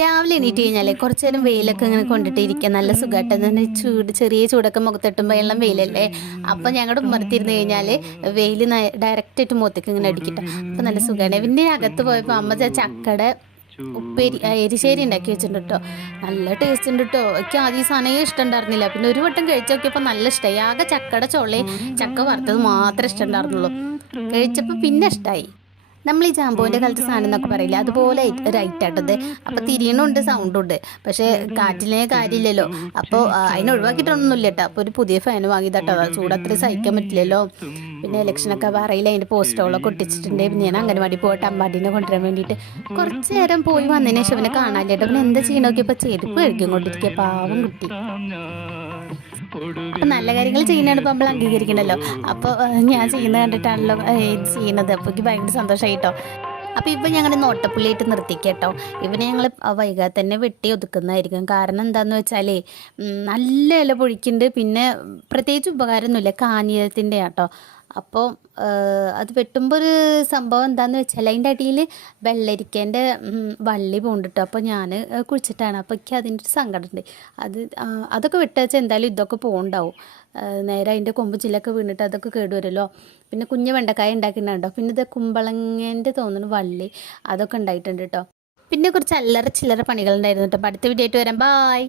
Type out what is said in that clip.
രാവിലെ എണീറ്റ് കഴിഞ്ഞാൽ കുറച്ച് നേരം വെയിലൊക്കെ ഇങ്ങനെ കൊണ്ടിട്ട് ഇരിക്കുക നല്ല സുഖമായിട്ട് തന്നെ ചെറിയ ചൂടൊക്കെ മുഖത്തിട്ടുമ്പോൾ എല്ലാം വെയിലല്ലേ. അപ്പോൾ ഞങ്ങളുടെ ഉമ്മറത്തിരുന്ന് കഴിഞ്ഞാൽ വെയിൽ ഡയറക്റ്റായിട്ട് മുഖത്തേക്ക് ഇങ്ങനെ അടിക്കട്ടെ. അപ്പോൾ നല്ല സുഖമാണ്. പിന്നെ അകത്ത് പോയപ്പോൾ അമ്മ ചക്കയുടെ ഉപ്പേരി എരിശ്ശേരി ഉണ്ടാക്കി വെച്ചിട്ടുണ്ട് കേട്ടോ. നല്ല ടേസ്റ്റ് ഉണ്ട് കേട്ടോ. എനിക്ക് ആദ്യം ഈ സാധനം ഇഷ്ടമുണ്ടായിരുന്നില്ല. പിന്നെ ഒരു വട്ടം കഴിച്ച് നോക്കിയപ്പോൾ നല്ല ഇഷ്ടമായി. ആകെ ചക്കയുടെ ചൊളയും ചക്ക വറുത്തത് മാത്രമേ ഇഷ്ടമുണ്ടായിരുന്നുള്ളൂ. കഴിച്ചപ്പോൾ പിന്നെ ഇഷ്ടമായി. നമ്മൾ ഈ ജാമ്പോൻ്റെ കാലത്ത് സാധനം എന്നൊക്കെ പറയില്ല, അതുപോലെ ഒരു ഐറ്റാട്ടത്. അപ്പോൾ തിരിയണുണ്ട് സൗണ്ടും ഉണ്ട്. പക്ഷേ കാറ്റിലേ കാര്യമില്ലല്ലോ. അപ്പോൾ അതിനെ ഒഴിവാക്കിയിട്ടൊന്നുമില്ല കേട്ടോ. അപ്പോൾ ഒരു പുതിയ ഫാൻ വാങ്ങിയതാട്ടോ. ചൂട് അത്ര സഹിക്കാൻ പറ്റില്ലല്ലോ. പിന്നെ ഇലക്ഷനൊക്കെ പറയില്ല, അതിൻ്റെ പോസ്റ്ററുകളൊക്കെ ഒട്ടിച്ചിട്ടുണ്ട്. പിന്നെ ഞാൻ അംഗനവാടി പോയിട്ട് അമ്പാടീനെ കൊണ്ടുവരാൻ വേണ്ടിയിട്ട് കുറച്ച് നേരം പോയി വന്നതിന് ശേഷം പിന്നെ കാണാനില്ല കേട്ടോ. പിന്നെ എന്താ ചെയ്യണ നോക്കിയപ്പോൾ ചെരുപ്പ് കഴുകി കൊണ്ടിരിക്കുക. പാവം കുട്ടി. അപ്പം നല്ല കാര്യങ്ങൾ ചെയ്യുന്നതാണ് ഇപ്പോൾ നമ്മൾ അംഗീകരിക്കണമല്ലോ. അപ്പോൾ ഞാൻ ചെയ്യുന്നത് കണ്ടിട്ടാണല്ലോ ഇത് ചെയ്യുന്നത്. അപ്പോൾ എനിക്ക് ഭയങ്കര സന്തോഷമായി. അപ്പോൾ ഇപ്പം ഞങ്ങൾ നോട്ടപ്പുള്ളിയായിട്ട് നിർത്തിക്കേട്ടോ. ഇവനെ ഞങ്ങൾ വൈകാതെ തന്നെ വെട്ടി ഒതുക്കുന്നതായിരിക്കും. കാരണം എന്താണെന്ന് വെച്ചാൽ നല്ല ഇല പൊഴിക്കുന്നുണ്ട്. പിന്നെ പ്രത്യേകിച്ച് ഉപകാരമൊന്നുമില്ല, കാഞ്ഞിരത്തിൻ്റെ ആട്ടോ. അപ്പോൾ അത് വെട്ടുമ്പോൾ ഒരു സംഭവം എന്താണെന്ന് വെച്ചാൽ അതിൻ്റെ അടിയിൽ വെള്ളരിക്കേൻ്റെ വള്ളി പോണ്ടിട്ടോ. അപ്പോൾ ഞാൻ കുഴിച്ചിട്ടാണ്. അപ്പോൾ എനിക്ക് അതിൻ്റെ ഒരു സങ്കടമുണ്ട്. അതൊക്കെ വിട്ട് വെച്ചാൽ എന്തായാലും ഇതൊക്കെ പോകണ്ടാവും. നേരെ അതിൻ്റെ കൊമ്പ് ചില്ലൊക്കെ വീണിട്ട് അതൊക്കെ കേടുവരുമല്ലോ. പിന്നെ കുഞ്ഞ് വെണ്ടക്കായ ഉണ്ടാക്കിയിട്ടുണ്ടോ. പിന്നെ ഇത് കുമ്പളങ്ങേൻ്റെ തോന്നുന്നു വള്ളി, അതൊക്കെ ഉണ്ടായിട്ടുണ്ട് കേട്ടോ. പിന്നെ കുറച്ച് അല്ലറ ചില്ലറ പണികളുണ്ടായിരുന്നു കേട്ടോ. അപ്പോൾ അടുത്ത വീഡിയോ ആയിട്ട് വരാം. ബായ്.